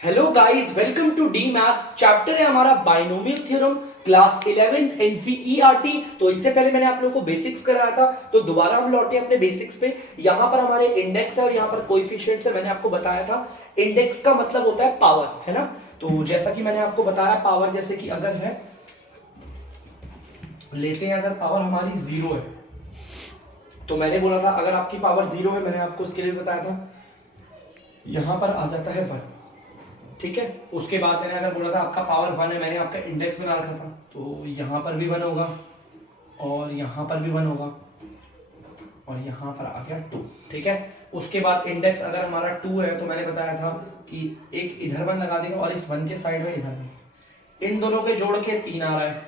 Hello guys, welcome to D maths. Chapter है हमारा binomial theorem, class 11th NCERT. तो इससे पहले मैंने आप लोगों को बेसिक्स कराया था, तो दोबारा हम लौटे अपने बेसिक्स पे। यहां पर हमारे इंडेक्स है और यहां पर कोएफिशिएंट्स है। मैंने आपको बताया था इंडेक्स का मतलब होता है पावर, है ना। तो जैसा कि मैंने आपको बताया पावर, जैसे कि अगर है लेते हैं, अगर पावर हमारी 0 है तो मैंने बोला था अगर आपकी पावर 0 है, मैंने आपको इसके लिए बताया था यहां पर आ जाता है 1। ठीक है, उसके बाद मैंने अगर बोला था आपका पावर 1 है, मैंने आपका इंडेक्स बना रखा था, तो यहां पर भी 1 होगा और यहां पर भी 1 होगा और यहां पर आ गया 2। ठीक है, उसके बाद इंडेक्स अगर हमारा 2 है तो मैंने बताया था कि एक इधर 1 लगा देंगे और इस 1 के साइड में इधर भी, इन दोनों के जोड़ के 3 आ रहा है,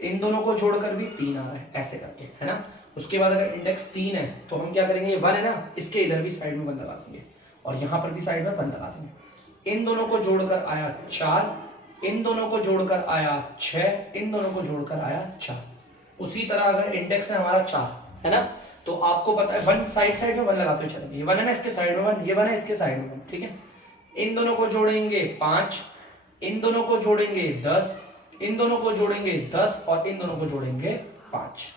इन दोनों को जोड़कर भी 3 आ रहा है, ऐसे करके, है ना। उसके बाद अगर इंडेक्स 3 है तो हम क्या करेंगे, 1 है ना, इसके इधर भी साइड में 1 लगा देंगे और यहां पर भी साइड में 1 लगा देंगे। इन दोनों को जोड़कर आया 4, इन दोनों को जोड़कर आया 6, इन दोनों को जोड़कर आया 4। उसी तरह अगर इंडेक्स है हमारा 4, है ना, तो आपको पता है 1 साइड साइड में 1 लगाते हुए चलेंगे। ये 1 है ना, इसके साइड में 1, ये 1 है इसके साइड में 1। ठीक है, इन दोनों को जोड़ेंगे 5, इन दोनों को जोड़ेंगे 10, इन दोनों को जोड़ेंगे 10 और इन दोनों को जोड़ेंगे 5।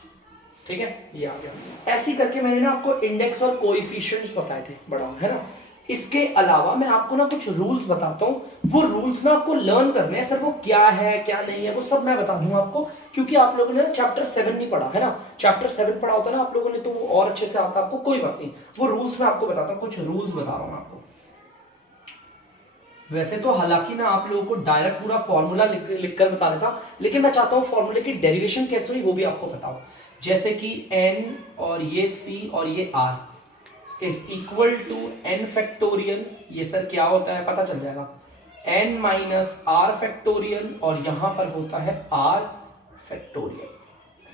ठीक है, ये आ गया। ऐसी करके मैंने ना आपको इंडेक्स और कोएफिशिएंट्स बताए थे, बड़ा, है ना। इसके अलावा मैं आपको ना कुछ रूल्स बताता हूं, वो रूल्स ना आपको लर्न करने हैं सर, वो क्या है क्या नहीं है वो सब मैं बता दूंगा आपको, क्योंकि आप लोगों ने चैप्टर 7 नहीं पढ़ा, है ना। चैप्टर 7 पढ़ा होता ना आप लोगों ने तो वो और अच्छे से आता आपको, कोई बात नहीं। वो रूल्स मैं आपको बताता हूँ, कुछ रूल्स बता रहा हूँ आपको। वैसे तो हालांकि मैं आप लोगों को डायरेक्ट पूरा फॉर्मूला लिख कर बता देता, लेकिन मैं चाहता हूं फॉर्मूले की डेरिवेशन कैसे हुई वो भी आपको बताओ। जैसे कि n और ये c और ये r is equal to n factorial, ये सर क्या होता है पता चल जाएगा, n माइनस r फैक्टोरियल, और यहां पर होता है r फैक्टोरियल।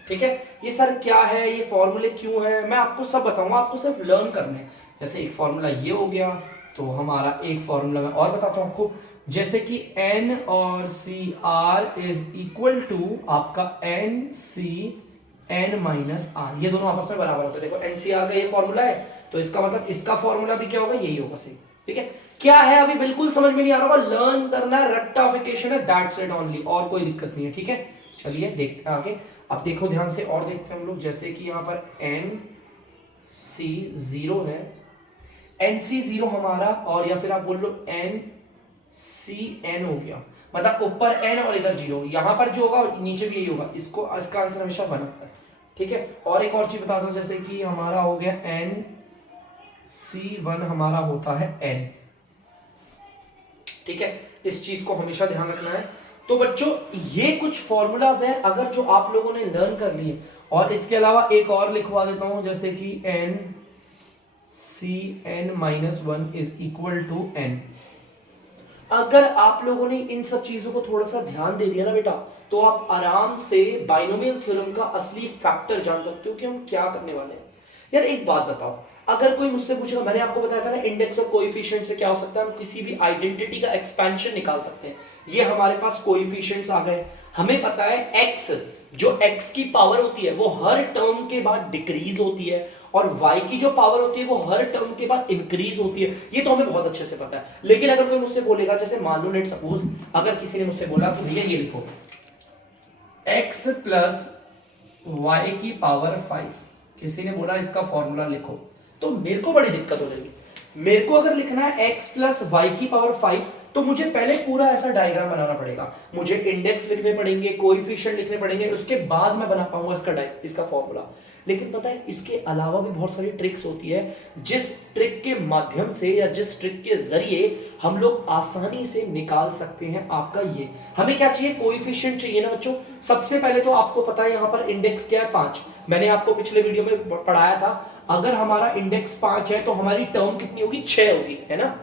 ठीक है, ये सर क्या है, ये फॉर्मूले क्यों है, मैं आपको सब बताऊंगा, आपको सिर्फ लर्न करने हैं। जैसे एक फॉर्मूला ये हो गया, तो हमारा एक फॉर्मूला मैं और बताता हूं आपको, जैसे कि n और सी r इज इक्वल टू आपका n c n minus r, ये दोनों आपस में बराबर होते हैं। देखो n c r का ये फॉर्मूला है, तो इसका मतलब इसका फॉर्मूला भी क्या होगा, यही होगा सेम। ठीक है, क्या है अभी बिल्कुल समझ में नहीं आ रहा होगा, लर्न करना है, रट्टाफिकेशन है, दैट्स इट ओनली, और कोई दिक्कत नहीं है। ठीक है, चलिए देखते हैं आगे। अब देखो ध्यान से और देखते हैं हम लोग, जैसे कि यहाँ पर n c 0 है, n c 0 हमारा, और या फिर आप बोल लो n c n हो गया, मतलब ऊपर n और इधर 0, यहां पर जो होगा नीचे भी यही होगा, इसको इसका आंसर हमेशा 1 आता है। ठीक है, और एक और चीज बता दो, जैसे कि हमारा हो गया n c 1 हमारा होता है n। ठीक है, इस चीज को हमेशा ध्यान रखना है। तो बच्चों ये कुछ फॉर्मूलाज हैं अगर जो आप लोगों ने लर्न कर लिए, और इसके अलावा एक और लिखवा देता हूं, जैसे कि n c n minus 1 is equal to n। अगर आप लोगों ने इन सब चीजों को थोड़ा सा ध्यान दे दिया ना बेटा, तो आप आराम से बाइनोमियल थ्योरम का असली फैक्टर जान सकते हो कि हम क्या करने वाले हैं। यार एक बात बताओ, अगर कोई मुझसे पूछेगा, मैंने आपको बताया था ना इंडेक्स और कोएफिशिएंट से क्या हो सकता है, हम किसी भी आइडेंटिटी का एक्सपेंशन निकाल सकते हैं। ये हमारे पास कोएफिशिएंट्स आ गए, हमें पता है x, जो x की पावर होती है वो हर टर्म के बाद डिक्रीज होती है, और y की जो पावर होती है वो हर टर्म के बाद इंक्रीज होती है, ये तो हमें बहुत अच्छे से पता है। लेकिन अगर कोई मुझसे बोलेगा, जैसे मान लो लेट सपोज अगर किसी ने मुझसे बोला कि भैया ये लिखो x प्लस वाई की पावर 5, किसी ने बोला इसका फॉर्मूला लिखो, तो मेरे को बड़ी दिक्कत हो जाएगी। मेरे को अगर लिखना है x प्लस वाई की पावर 5, तो मुझे पहले पूरा ऐसा डायग्राम बनाना पड़ेगा, मुझे इंडेक्स लिखने पड़ेंगे, कोएफिशिएंट लिखने पड़ेंगे, उसके बाद मैं बना पाऊंगा इसका फॉर्मूला। लेकिन पता है इसके अलावा भी बहुत सारी ट्रिक्स होती है, जिस ट्रिक के माध्यम से या जिस ट्रिक के जरिए हम लोग आसानी से निकाल सकते हैं आपका ये। हमें क्या चाहिए, कोएफिशिएंट चाहिए ना बच्चों। सबसे पहले तो आपको पता है यहां पर इंडेक्स क्या है, 5। मैंने आपको पिछले वीडियो में पढ़ाया था, अगर हमारा इंडेक्स 5 है तो हमारी टर्म कितनी होगी, 6 होगी, है ना।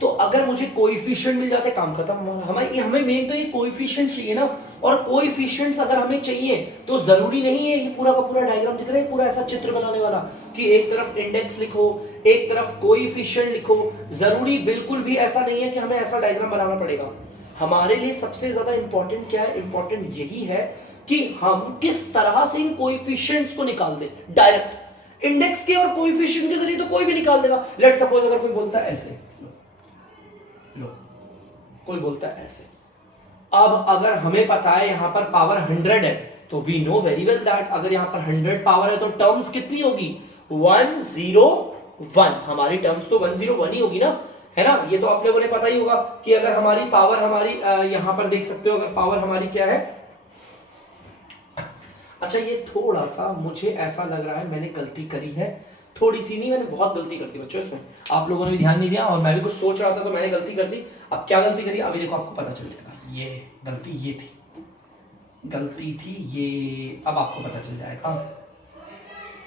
तो अगर मुझे कोएफिशिएंट मिल जाते काम खत्म। हमें मेन तो ये कोएफिशिएंट चाहिए ना, और कोएफिशिएंट्स अगर हमें चाहिए तो जरूरी नहीं है ये पूरा का पूरा डायग्राम दिख रहा है, पूरा ऐसा चित्र बनाने वाला कि एक तरफ इंडेक्स लिखो एक तरफ कोएफिशिएंट लिखो, जरूरी बिल्कुल भी ऐसा नहीं है कि हमें ऐसा डायग्राम बनाना पड़ेगा। हमारे लिए सबसे ज्यादा इंपॉर्टेंट क्या है, इंपॉर्टेंट यही है कि हम किस तरह से इन कोएफिशिएंट्स को निकाल दें डायरेक्ट। इंडेक्स के और कोएफिशिएंट के जरिए तो कोई भी निकाल देगा। लेट्स सपोज अगर कोई बोलता है ऐसे, लो, कोई बोलता है ऐसे। अब अगर हमें पता है यहां पर पावर 100 है, तो we know very well that अगर यहां पर 100 पावर है तो टर्म्स कितनी होगी, 101। हमारी टर्म्स तो 101 ही होगी ना, है ना। ये तो आप लोगों ने पता ही होगा कि अगर हमारी पावर हमारी यहां पर देख सकते हो, अगर पावर हमारी क्या है। अच्छा, ये थोड़ा सा मुझे ऐसा लग रहा है मैंने गलती करी है, थोड़ी सी नहीं, मैंने बहुत गलती कर दी बच्चों इसमें। आप लोगों ने भी ध्यान नहीं दिया और मैं भी कुछ सोच रहा था तो मैंने गलती कर दी। अब क्या गलती करी, अभी देखो आपको पता चल जाएगा। ये गलती ये थी, गलती थी ये, अब आपको पता चल जाएगा।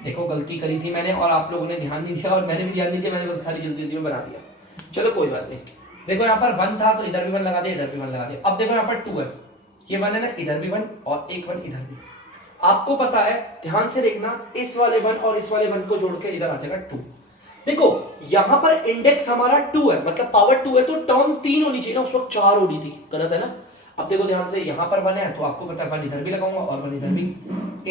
देखो गलती करी थी मैंने और आप लोगों ने ध्यान नहीं दिया और मैंने भी ध्यान नहीं दिया, मैंने बस खाली जल्दी जल्दी में बना दिया। चलो कोई बात नहीं। देखो यहाँ पर 1 था तो इधर भी 1 लगा दिया, इधर भी 1 लगा दिया। अब देखो यहाँ पर 2 है, ये 1 है ना, इधर भी 1 और एक 1 इधर भी। आपको पता है, ध्यान से देखना, इस वाले 1 और इस वाले 1 को जोड़ के इधर आ जाएगा 2। देखो यहां पर इंडेक्स हमारा 2 है, मतलब पावर 2 है, तो टर्म 3 होनी चाहिए ना, उस वक्त 4 होनी थी, गलत है ना। अब देखो ध्यान से, यहां पर 1 है तो आपको पता है 1 इधर भी लगाऊंगा और 1 इधर भी,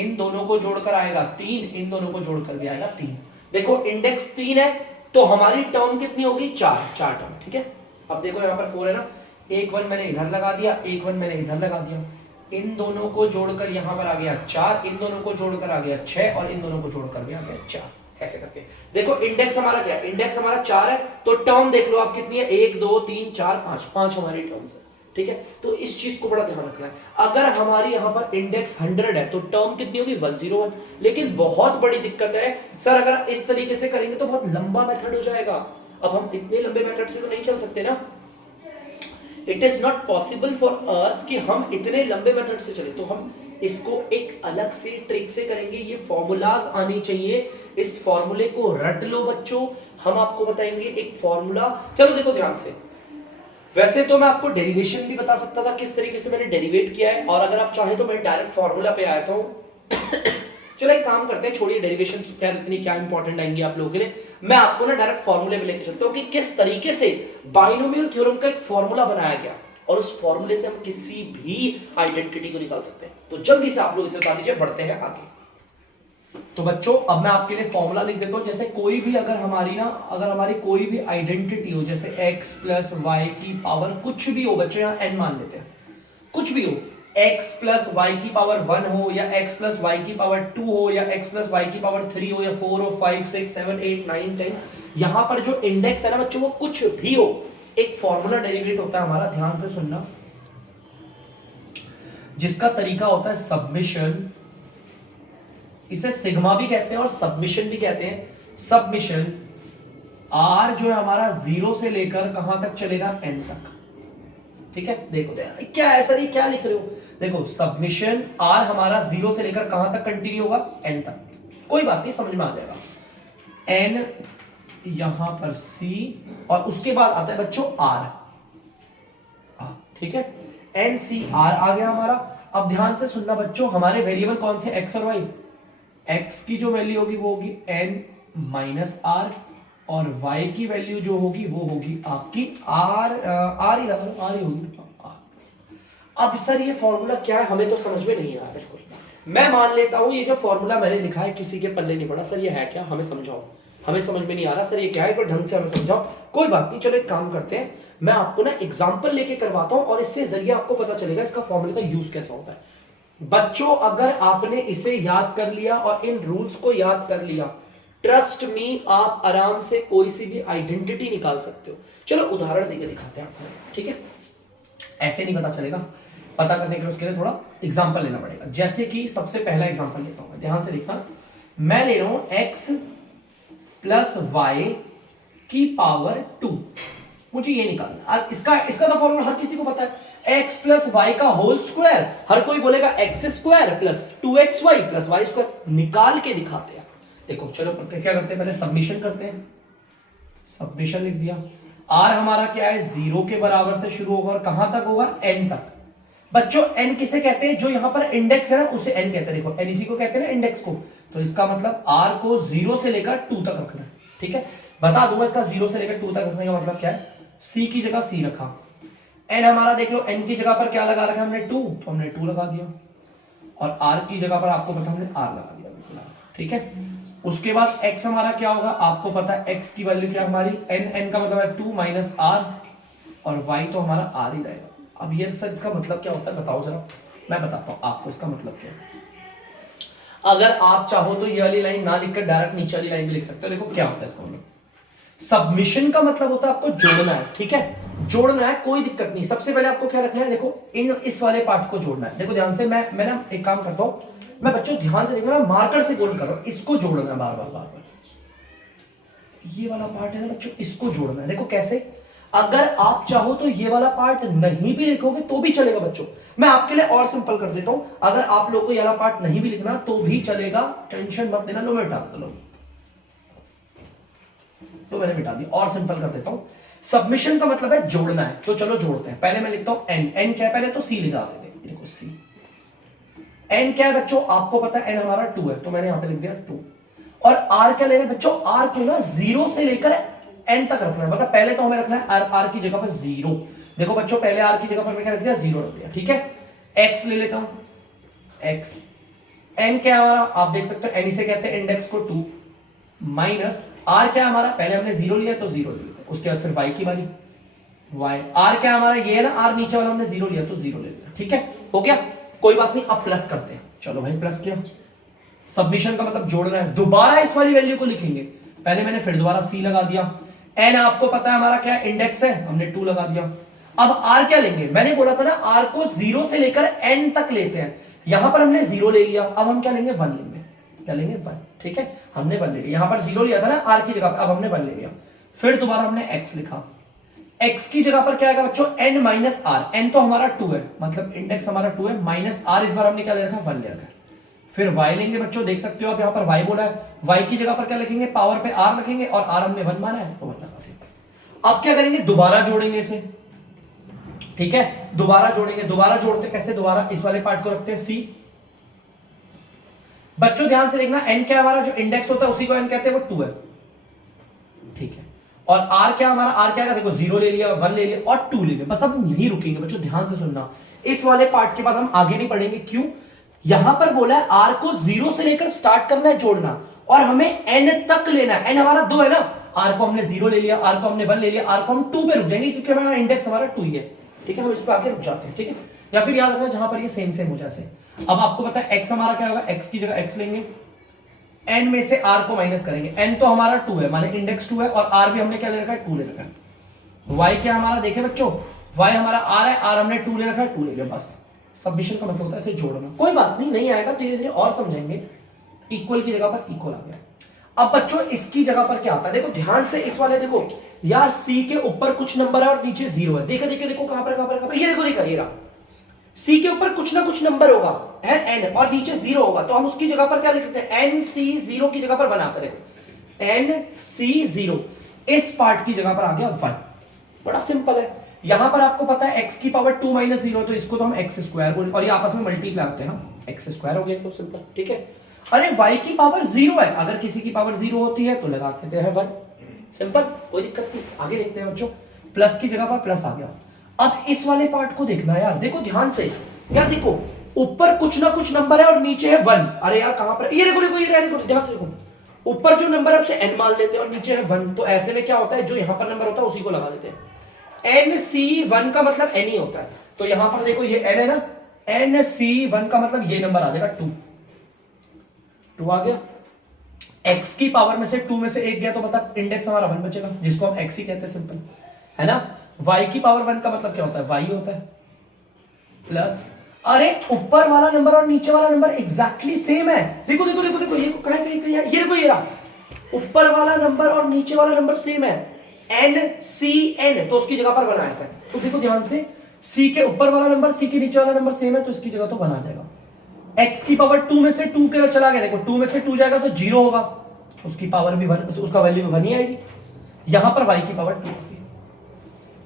इन दोनों को जोड़कर आएगा 3, इन दोनों को जोड़कर भी आएगा 3। देखो इंडेक्स 3 है तो हमारी टर्म कितनी होगी, 4 टर्म, ठीक है। अब देखो यहाँ पर 4 है ना, एक 1 मैंने इधर लगा दिया, एक 1 मैंने इधर लगा दिया, इन दोनों को जोड़कर यहां पर आ गया 4, इन दोनों को जोड़कर आ गया 6 और इन दोनों को जोड़कर भी आ गया 4, ऐसे करके। देखो इंडेक्स हमारा क्या है, इंडेक्स हमारा 4 है, तो टर्म देख लो आप कितनी है, 1 2 3 4 5, 5 हमारी टर्म्स है, ठीक है। तो इस चीज को बड़ा ध्यान रखना है। अगर हमारी यहां पर इंडेक्स 100 है तो टर्म कितनी होगी, 101। लेकिन बहुत बड़ी दिक्कत है सर, अगर इस तरीके से करेंगे तो बहुत लंबा मेथड हो जाएगा। अब हम इतने लंबे मेथड से तो नहीं चल सकते ना, it is not possible for us कि हम इतने लंबे मेथड से चले, तो हम इसको एक अलग से ट्रिक से करेंगे। ये फॉर्मूलाज आनी चाहिए, इस फॉर्मूले को रट लो बच्चों, हम आपको बताएंगे एक फॉर्मूला। चलो देखो ध्यान से, वैसे तो मैं आपको डेरिवेशन भी बता सकता था किस तरीके से मैंने डेरिवेट किया है, और अगर आप चाहे तो मैं डायरेक्ट फॉर्मूला पे आया था। चलो एक काम करते हैं, छोड़िए डेरिवेशन क्या इतनी क्या इंपॉर्टेंट आएंगी आप लोगों के लिए, मैं आपको ना डायरेक्ट फॉर्मूले पे लेके चलता हूं कि किस तरीके से बाइनोमियल थ्योरम का एक फॉर्मूला बनाया गया और उस फॉर्मूले से हम किसी भी आइडेंटिटी को निकाल सकते हैं। तो जल्दी से आप लोग इसे बता दीजिए, बढ़ते हैं आगे। तो बच्चों अब मैं आपके लिए फॉर्मूला लिख देता हूं, जैसे कोई भी अगर हमारी कोई भी आइडेंटिटी हो, जैसे x प्लस वाई की पावर कुछ भी हो, बच्चों यहाँ n मान लेते हैं, कुछ भी हो, x प्लस वाई की पावर 1 हो या x प्लस वाई की पावर 2 हो या x प्लस वाई की पावर 3 हो या 4 हो, 5 6 7 8 9 10, यहां पर जो इंडेक्स है ना बच्चों, वो कुछ भी हो, एक फॉर्मूला डेरिवेट होता है हमारा, ध्यान से सुनना, जिसका तरीका होता है सबमिशन। इसे सिग्मा भी कहते हैं और सबमिशन भी कहते हैं। सबमिशन r जो है हमारा 0 से लेकर कहां तक चलेगा, n तक, ठीक है। देखो क्या है सर, ये क्या लिख रहे हो, देखो सबमिशन r हमारा 0 से लेकर कहां तक कंटिन्यू होगा, n तक, कोई बात नहीं, समझ में आ जाएगा। n यहां पर c और उसके बाद आता है बच्चों r, ठीक है, n c r आ गया हमारा। अब ध्यान से सुनना बच्चों, हमारे वेरिएबल कौन से, x और y, x की जो वैल्यू होगी वो होगी n माइनस r और y की वैल्यू जो होगी वो होगी आपकी r ही होगी r। अब सर ये फॉर्मूला क्या है, हमें तो समझ में नहीं आ रहा बिल्कुल। मैं मान लेता हूं ये जो फॉर्मूला मैंने लिखा है किसी के पल्ले नहीं पड़ा, सर ये है क्या, हमें समझाओ, हमें समझ में नहीं आ रहा सर ये क्या है, कोई ढंग से हमें समझाओ। कोई बात नहीं, चलो एक काम करते हैं, मैं आपको ना एग्जांपल लेके करवाता हूं और इससे जरिए आपको पता चलेगा इसका फॉर्मूले का यूज कैसा होता है। बच्चों अगर आपने इसे याद कर लिया और इन रूल्स को याद कर लिया, ट्रस्ट मी, आप आराम से कोई सी भी आइडेंटिटी निकाल सकते हो। चलो उदाहरण देके दिखाते हैं आपको, ठीक है, ऐसे नहीं पता चलेगा, पता करने के लिए उसके लिए थोड़ा एग्जांपल लेना पड़ेगा। जैसे कि सबसे पहला एग्जांपल लेता हूं, ध्यान से देखना, मैं ले रहा हूं x प्लस वाई की पावर 2, मुझे ये निकालना। और इसका तो फॉर्मूला हर किसी को पता है, x प्लस वाई का होल स्क्वायर, हर कोई बोलेगा एक्स स्क्वायर प्लस 2xy प्लस वाई स्क्वायर, निकाल के दिखाते हैं। देखो चलो क्या करते हैं, पहले सबमिशन करते हैं, सबमिशन लिख दिया, r हमारा क्या है, 0 के बराबर से शुरू होगा और कहां तक होगा, n तक। बच्चों n किसे कहते हैं, जो यहां पर इंडेक्स है ना उसे n कहते हैं, देखो n इसी को कहते हैं ना इंडेक्स को, तो इसका मतलब r को 0 से लेकर 2 तक रखना है, ठीक है। बता दूंगा इसका 0 से लेकर 2 तक रखने का मतलब क्या है, c की जगह c रखा, n हमारा देख लो, n की जगह पर क्या लगा रखा हमने 2, तो हमने 2 लगा दिया, और r की जगह पर आपको पता हमने r लगा दिया, ठीक है। उसके बाद x हमारा क्या होगा, आपको पता है x की वैल्यू क्या हमारी, n का मतलब है 2 माइनस r, और y तो हमारा r ही रहेगा। अब ये सर इसका मतलब क्या होता है बताओ जरा, मैं बताता हूँ आपको इसका मतलब क्या है। अगर आप चाहो तो ये वाली लाइन ना लिखकर डायरेक्ट नीचे वाली लाइन भी लिख सकते हो। देखो क्या होता है इसका मतलब, सबमिशन का मतलब होता है आपको जोड़ना है, ठीक है, जोड़ना है, कोई दिक्कत नहीं। सबसे पहले आपको क्या रखना है, देखो इस वाले पार्ट को जोड़ना है। देखो ध्यान से, मैं ना एक काम करता हूं, मैं बच्चों ध्यान से देखना, मार्कर से गोल करो, इसको जोड़ना है बार बार बार बार। ये वाला पार्ट है ना बच्चों, इसको जोड़ना है। देखो कैसे, अगर आप चाहो तो ये वाला पार्ट नहीं भी लिखोगे तो भी चलेगा बच्चों। मैं आपके लिए और सिंपल कर देता हूं, अगर आप लोगों को ये वाला पार्ट नहीं भी लिखना तो भी चलेगा, टेंशन मत लेना। लो मैं मिटा दो, तो मैंने मिटा दी, और सिंपल कर देता हूं। सबमिशन का मतलब है जोड़ना है, तो चलो जोड़ते हैं। पहले मैं लिखता हूं एन, एन क्या है, पहले तो सी लिखा देते हैं। देखो सी, एन क्या है बच्चों, आपको पता है एन हमारा 2 है, तो मैंने यहां पे लिख दिया 2। और आर क्या लेना है बच्चों, आर को ना 0 से लेकर एन तक रखना है। मतलब पहले तो हमें रखना है आर की जगह पर 0। देखो बच्चों, पहले आर की जगह पर मैं क्या रख दिया, 0 रख दिया, ठीक है। एक्स ले लेता हूं, एक्स, एन क्या है हमारा, आप देख सकते हो एन इसे कहते हैं इंडेक्स को 2, माइनस आर क्या हमारा, पहले हमने 0 लिया तो 0 लिया, उसके बाद फिर y की बारी, y, आर क्या हमारा ये है ना, आर नीचे वाला हमने 0 लिया तो 0 ले लिया, ठीक है, हो गया, कोई बात नहीं। अब प्लस करते हैं, चलो भाई प्लस किया। सबमिशन का मतलब जोड़ना है, दोबारा इस वाली वैल्यू को लिखेंगे। पहले मैंने फिर दोबारा c लगा दिया, n आपको पता है हमारा क्या इंडेक्स है, हमने 2 लगा दिया। अब r क्या लेंगे, मैंने बोला था ना r को 0 से लेकर n तक लेते हैं, यहां पर हमने 0 ले लिया, अब हम क्या लेंगे, 1 लेंगे। क्या लेंगे, 1, ठीक है, हमने 1 ले लिया। यहां पर 0 लिया था ना r की जगह पर, अब हमने 1 ले लिया। फिर दोबारा हमने x लिखा, x की जगह पर क्या आएगा बच्चों, n माइनस r, n तो हमारा 2 है, मतलब इंडेक्स हमारा 2 है, माइनस r, इस बार हमने क्या ले रखा, 1 ले रखा। फिर y लेंगे बच्चों, देख सकते हो आप यहां पर y बोला है, y की जगह पर क्या लिखेंगे, पावर पे r लिखेंगे, और r हमने 1 माना है तो 1 लगा देंगे। अब क्या करेंगे, दोबारा जोड़ेंगे इसे, ठीक है, दोबारा जोड़ेंगे। दोबारा जोड़ते कैसे, दोबारा इस वाले पार्ट को रखते हैं c। बच्चों ध्यान से देखना, n क्या हमारा जो इंडेक्स होता है उसी को n कहते हैं, वो 2 है, ठीक है। और r क्या हमारा, r क्या, देखो 0 ले लिया, 1 ले लिया और 2 ले लिया, बस अब यहीं रुकेंगे बच्चों, ध्यान से सुनना। इस वाले पार्ट के बाद हम आगे नहीं पढ़ेंगे, क्यों, यहां पर बोला है r को 0 से लेकर स्टार्ट करना है जोड़ना, और हमें n तक लेना है। n हमारा 2 है ना, r को हमने 0 ले लिया, r को हमने 1 ले लिया, r को हम 2 पे रुक जाएंगे क्योंकि हमारा इंडेक्स हमारा 2 ही है, ठीक है, हम इस पे आके रुक जाते हैं, ठीक है। या फिर याद रखना जहां पर ये सेम सेम हो जाए। अब आपको पता है x हमारा क्या होगा, x की जगह x लेंगे, n में से r को माइनस करेंगे, n तो हमारा 2 है, माने इंडेक्स 2 है, और r भी हमने क्या ले रखा है, 2 ले रखा है। y क्या हमारा, देखे बच्चों, y हमारा r है, r हमने 2 ले रखा है, 2 ले लिया, बस। सबमिशन का मतलब होता है इसे जोड़ना। कोई बात नहीं, नहीं आएगा धीरे धीरे और समझेंगे। इक्वल की जगह पर इक्वल आ गया। अब बच्चों इसकी जगह पर क्या आता है, देखो ध्यान से, इस वाले देखो यार, c के ऊपर कुछ नंबर है और नीचे 0 है, देखो देखो देखो कहां पर कहां पर कहां पर, ये देखो देखो, ये रहा, c के ऊपर कुछ ना कुछ नंबर होगा है n, और नीचे 0 होगा, तो हम उसकी जगह पर क्या लिखते हैं, nc0 की जगह पर बनाते रहे, nc0, इस पार्ट की जगह पर आ गया 1। बड़ा सिंपल है। यहां पर आपको पता है x की पावर 2 माइनस 0, तो इसको तो हम x स्क्वायर बोले, और ये आपस में मल्टीप्लाई होते हैं, x स्क्वायर हो गया, तो सिंपल, ठीक है। अरे y की पावर 0 है, अगर किसी की पावर 0 होती है तो लगा देते हैं 1, सिंपल, कोई दिक्कत नहीं। आगे देखते हैं बच्चों, प्लस की जगह पर प्लस आ गया। अब इस वाले पार्ट को देखना यार, देखो ध्यान से यार, देखो ऊपर कुछ ना कुछ नंबर है और नीचे है 1। अरे यार कहां पर, ये देखो देखो, ये देखो, ध्यान से देखो, ऊपर जो नंबर है उसे n मान लेते हैं और नीचे है 1, तो ऐसे में क्या होता है, जो यहां पर नंबर होता है उसी को लगा देते हैं। nc1 का मतलब n ही होता है, तो यहां पर देखो ये n है ना, nc1 का मतलब ये नंबर आ जाएगा 2 आ गया। x की पावर में से 2 में से 1 गया तो मतलब इंडेक्स हमारा 1 बचेगा, जिसको हम x ही कहते हैं, सिंपल है ना। y की पावर 1 का मतलब क्या होता है, y होता है, प्लस, अरे ऊपर वाला नंबर और नीचे वाला नंबर एग्जैक्टली सेम है, देखो देखो देखो देखो, ये कहां है, ये देखो, ये रहा, ऊपर वाला नंबर और नीचे वाला नंबर सेम है, NCN, तो उसकी जगह पर बनाया था। तो देखो ध्यान से, C के ऊपर वाला नंबर C के नीचे वाला नंबर सेम है, तो इसकी जगह तो बना जाएगा। x की पावर 2 में से 2 के चला गया, देखो 2 में से 2 जाएगा तो 0 होगा, उसकी पावर भी 1, उसका वैल्यू भी 1 ही आएगी। यहां पर y की पावर 2 होगी।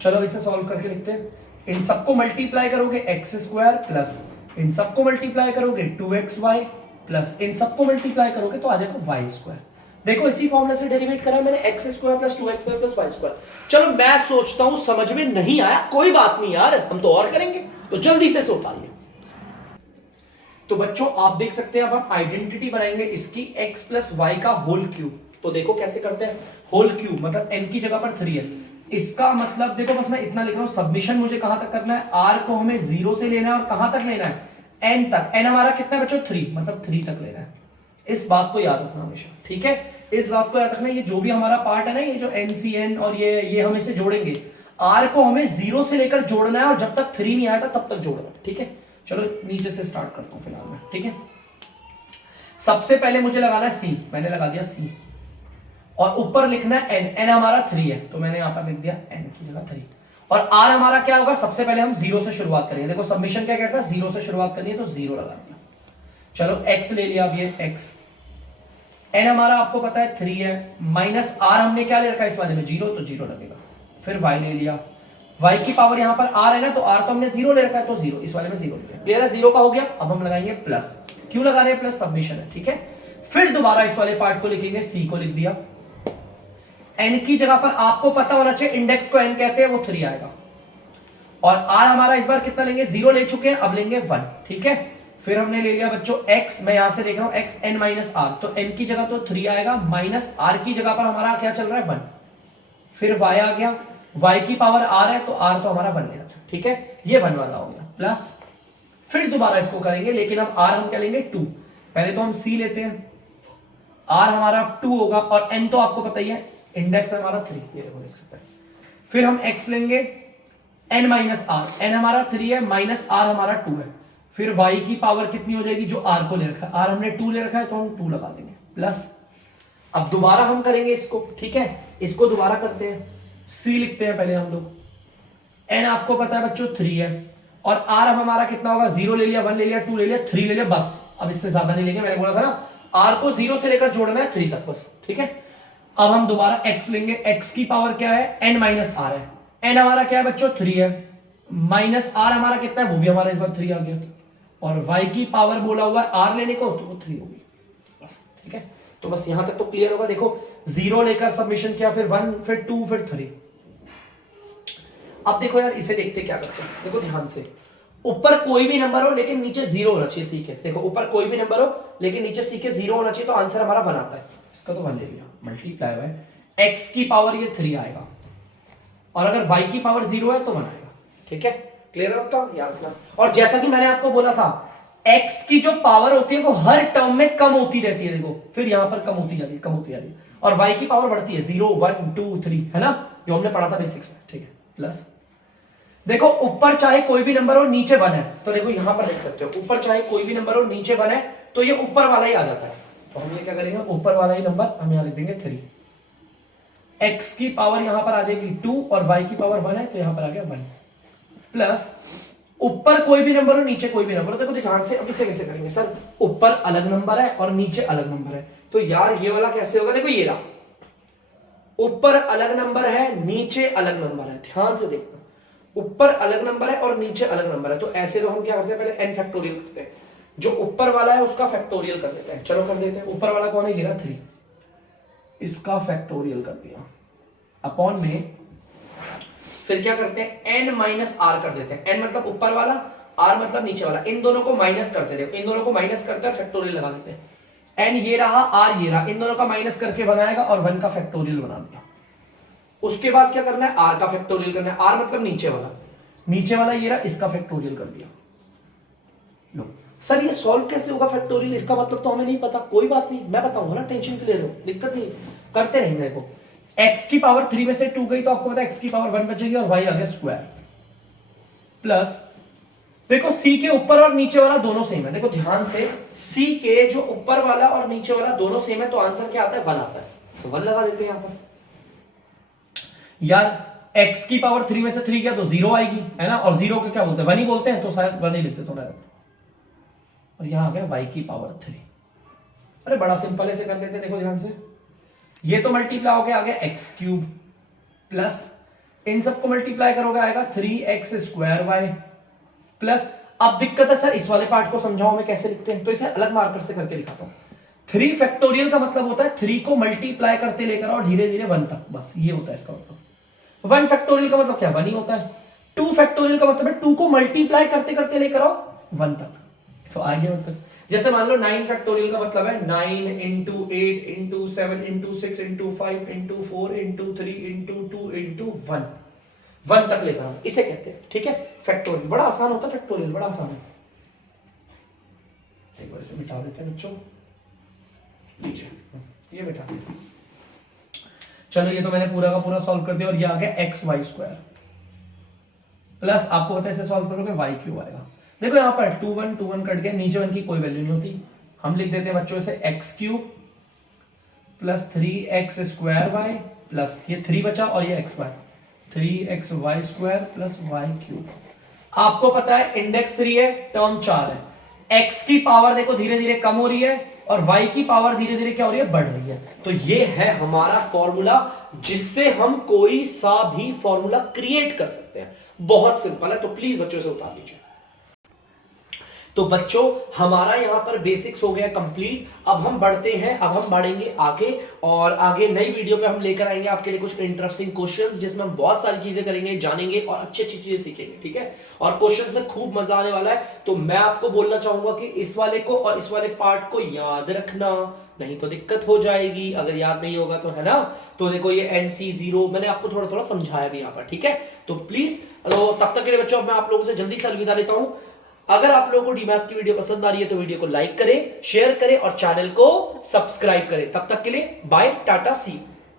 चलो इसे सॉल्व करके लिखते हैं। इन सबको मल्टीप्लाई करोगे x स्क्वायर प्लस इन सबको मल्टीप्लाई करोगे 2xy प्लस इन सबको मल्टीप्लाई करोगे तो आ जाएगा y स्क्वायर। देखो इसी फॉर्मूले से डेरिवेट करा मैंने, x square plus 2xy plus y square. चलो मैं सोचता हूं समझ में नहीं आया, कोई बात नहीं यार, हम तो और करेंगे, तो जल्दी से उतारिए। तो बच्चों आप देख सकते हैं, अब हम आइडेंटिटी बनाएंगे इसकी x प्लस वाई का होल क्यूब। तो देखो कैसे करते हैं, होल क्यूब मतलब n की जगह पर 3 है, इसका मतलब देखो बस मैं इतना लिख रहा हूं, सबमिशन मुझे कहां तक करना है, आर को हमें 0 से लेना है और कहां तक लेना है, एन तक। एन हमारा कितना है बच्चों 3, मतलब 3 तक लेना है। इस बात को याद रखना हमेशा, ठीक है, इस बात को याद रखना। ये जो भी हमारा पार्ट है ना, ये जो एनसीएन और ये हम इसे जोड़ेंगे, आर को हमें 0 से लेकर जोड़ना है और जब तक 3 नहीं आया था तब तक जोड़ना है, ठीक है। चलो नीचे से स्टार्ट करता हूं फिलहाल मैं, ठीक है। सबसे पहले मुझे लगाना है सी, मैंने लगा दिया सी, और ऊपर लिखना है एन। एन हमारा 3 है तो मैंने यहां पर लिख दिया एन की जगह 3। और आर हमारा क्या होगा, सबसे पहले हम 0 से शुरुआत करेंगे। देखो सबमिशन क्या कहता है, 0 से शुरुआत करनी है तो 0 लगा दिया। चलो एक्स ले लिया, अब ये एक्स। एन हमारा आपको पता है 3 है, माइनस आर हमने क्या ले रखा है इस वाले में 0, तो 0 लगेगा। फिर वाई ले लिया, वाई की पावर यहां पर आर है ना, तो आर तो हमने 0 ले रखा है तो 0, इस वाले में 0 ले लिया। क्लियर है, 0 का हो गया। अब हम लगाएंगे प्लस, क्यों लगा रहे हैं प्लस, सबमिशन है, ठीक है। फिर दोबारा इस वाले पार्ट को लिखेंगे, सी को लिख दिया। एन की जगह पर आपको पता होना चाहिए इंडेक्स को एन कहते हैं, वो 3 आएगा। और आर हमारा इस बार कितना लेंगे, 0 ले चुके हैं, अब लेंगे 1, ठीक है। फिर हमने ले लिया बच्चों x, मैं यहां से देख रहा हूं x n माइनस आर, तो n की जगह तो 3 आएगा, माइनस r की जगह पर हमारा क्या चल रहा है 1। फिर y आ गया, y की पावर r है तो r तो हमारा 1 ले रखा है, ठीक है, ये 1 वाला हो गया प्लस। फिर दोबारा इसको करेंगे, लेकिन अब r हम क्या लेंगे 2। पहले तो हम c लेते हैं, r हमारा 2 होगा और n तो आपको पता ही है इंडेक्स है हमारा 3, ये देखो देख सकते हैं। फिर हम x लेंगे n माइनस आर, n हमारा 3 है, माइनस r हमारा 2 है। फिर y की पावर कितनी हो जाएगी, जो r को ले रखा है, r हमने 2 ले रखा है तो हम 2 लगा देंगे प्लस। अब दोबारा हम करेंगे इसको, ठीक है, इसको दोबारा करते हैं, c लिखते हैं पहले हम लोग। n आपको पता है बच्चों 3 है और r अब हमारा कितना होगा, 0 ले लिया, 1 ले लिया, 2 ले लिया, 3 ले लिया, बस अब इससे ज्यादा नहीं लेंगे। मैंने बोला था ना r को 0 से लेकर जोड़ना है 3 तक बस, ठीक है। अब हम दोबारा x लेंगे, x की पावर क्या है, n माइनस आर है। n हमारा क्या है बच्चों 3 है, माइनस r हमारा कितना है, वो भी हमारा इस बार 3 आ गया। और y की पावर बोला हुआ है r लेने को, तो वो 3 होगी बस, ठीक है। तो बस यहां तक तो क्लियर होगा। देखो 0 लेकर सबमिशन किया, फिर 1, फिर 2, फिर 3। अब देखो यार इसे देखते क्या करते हैं, देखो ध्यान से, ऊपर कोई भी नंबर हो लेकिन नीचे 0 होना चाहिए, सी के। देखो ऊपर कोई भी नंबर हो लेकिन नीचे सी के 0 होना चाहिए, तो आंसर हमारा 1 आता है। इसका तो 1 ले लिया, मल्टीप्लाई हुआ है, x की पावर ये 3 आएगा और अगर y की पावर 0 है तो 1 आएगा, ठीक है। क्लियर है आपका, याद रखना। और जैसा कि मैंने आपको बोला था, x की जो पावर होती है वो हर टर्म में कम होती रहती है, देखो फिर यहां पर कम होती जाती है, कम होती जाती है, और y की पावर बढ़ती है, 0 1 2 3, है ना, जो हमने पढ़ा था बेसिक्स में, ठीक है। प्लस देखो ऊपर चाहे कोई भी नंबर हो, नीचे 1 है, तो देखो यहां पर देख सकते हो, ऊपर चाहे कोई भी नंबर हो, नीचे 1 है, तो ये ऊपर वाला ही आ जाता है। तो हम ये क्या करेंगे, ऊपर वाला ही नंबर हम यहां लिख देंगे 3। x की पावर यहां पर आ जाएगी 2 और y की पावर 1 है, तो यहां पर आ गया 1 प्लस। ऊपर कोई भी नंबर हो, नीचे कोई भी नंबर हो, देखो ध्यान से, अब इसे कैसे करेंगे सर, ऊपर अलग नंबर है और नीचे अलग नंबर है, तो यार ये वाला कैसे होगा, देखो ये रहा, ऊपर अलग नंबर है, नीचे अलग नंबर है, ध्यान से देखना, ऊपर अलग नंबर है और नीचे अलग नंबर है, तो ऐसे तो हम क्या करते हैं, पहले n फैक्टोरियल करते हैं, जो ऊपर वाला है उसका फैक्टोरियल कर देते हैं। चलो कर देते हैं, ऊपर वाला कौन है, गिरा 3, इसका फैक्टोरियल कर दिया अपॉन में, फिर क्या करते हैं n माइनस आर कर देते हैं, n मतलब ऊपर वाला, r मतलब नीचे वाला, इन दोनों को माइनस करते हैं, इन दोनों को माइनस करते हैं और फैक्टोरियल लगा देते हैं। n ये रहा, r ये रहा, इन दोनों का माइनस करके बनाएगा और 1 का फैक्टोरियल बना दिया। उसके बाद क्या करना है, r का फैक्टोरियल करना है, r मतलब नीचे वाला, नीचे वाला ये रहा, इसका फैक्टोरियल कर दिया। लो सर ये सॉल्व कैसे होगा फैक्टोरियल, इसका मतलब तो हमें नहीं पता, कोई बात नहीं, मैं बताऊंगा ना, टेंशन क्लियर हो, दिक्कत नहीं, करते रहेंगे। देखो x की पावर 3 में से 2 गई तो आपको पता है x की पावर 1 बचेगी और y आ गया स्क्वायर प्लस। देखो c के ऊपर और नीचे वाला दोनों सेम है, देखो ध्यान से, c के जो ऊपर वाला और नीचे वाला दोनों सेम है, तो आंसर क्या आता है, 1 आता है, तो 1 लगा देते हैं यहां पर। यार x की पावर 3 में से 3 गया तो 0 आएगी, है ना, और 0 को क्या बोलते हैं, 1 ही बोलते हैं, तो शायद 1 ही लिखते तो ना। और यहां आ गया y की पावर 3। अरे बड़ा सिंपल ऐसे कर लेते हैं, देखो ध्यान से, ये तो मल्टीप्लाई हो गया, आ गया x क्यूब प्लस, इन सबको मल्टीप्लाई करोगे आएगा 3x स्क्वायर y प्लस। अब दिक्कत है सर इस वाले पार्ट को समझाओ मैं कैसे लिखते हैं, तो इसे अलग मार्कर से करके दिखाता हूं। 3 फैक्टोरियल का मतलब होता है 3 को मल्टीप्लाई करते लेकर और धीरे धीरे 1 तक, बस ये होता है इसका मतलब। 1 फैक्टोरियल का मतलब क्या, 1 ही होता है। 2 फैक्टोरियल का मतलब है 2 को मल्टीप्लाई करते करते लेकर आओ 1 तक, तो आगे मतलब जैसे मान लो 9 फैक्टोरियल का मतलब है 9 into 8 into 7 into 6 into 5 into 4 into 3 into 2 into 1 तक लेकर आना, इसे कहते हैं, ठीक है, फैक्टोरियल। बड़ा आसान होता है फैक्टोरियल, बड़ा आसान है। एक बार इसे मिटा देते हैं बच्चों, लीजिए ये मिटा दिया। चलो ये तो मैंने पूरा का पूरा सॉल्व कर दिया, और ये आ गया एक्स वाई स्क्वायर प्लस, आपको पता है इसे सॉल्व करोगे वाई क्यूब आएगा। देखो यहाँ पर 2 1 कट गया, नीचे 1 की कोई वैल्यू नहीं होती, हम लिख देते हैं बच्चों से x cube plus 3x square y plus ये 3 बचा और ये x y, 3x y square plus y cube. आपको पता है इंडेक्स 3 है, टर्म 4 है, x की पावर देखो धीरे धीरे कम हो रही है और y की पावर धीरे धीरे क्या हो रही है, बढ़ रही है। तो ये है हमारा फॉर्मूला जिससे हम कोई सा भी फॉर्मूला क्रिएट कर सकते हैं। बहुत सिंपल है, तो प्लीज बच्चों से उतार लीजिए। तो बच्चों हमारा यहां पर बेसिक्स हो गया कंप्लीट। अब हम बढ़ते हैं, अब हम बढ़ेंगे आगे, और आगे नई वीडियो पे हम लेकर आएंगे आपके लिए कुछ इंटरेस्टिंग क्वेश्चंस, जिसमें हम बहुत सारी चीजें करेंगे, जानेंगे और अच्छी अच्छी चीजें सीखेंगे, ठीक है। और क्वेश्चंस में खूब मजा आने वाला है। तो मैं आपको बोलना चाहूंगा कि इस वाले को और इस वाले पार्ट को याद रखना, नहीं तो दिक्कत हो जाएगी अगर याद नहीं होगा तो, है ना। तो देखो ये NC0 मैंने आपको थोड़ा थोड़ा समझाया भी यहाँ पर, ठीक है। तो प्लीज, तो तब तक के लिए बच्चों मैं आप लोगों से जल्दी से अलविदा लेता हूं। अगर आप लोगों को डीमैथ्स की वीडियो पसंद आ रही है तो वीडियो को लाइक करें, शेयर करें और चैनल को सब्सक्राइब करें। तब तक के लिए बाय, टाटा, सी।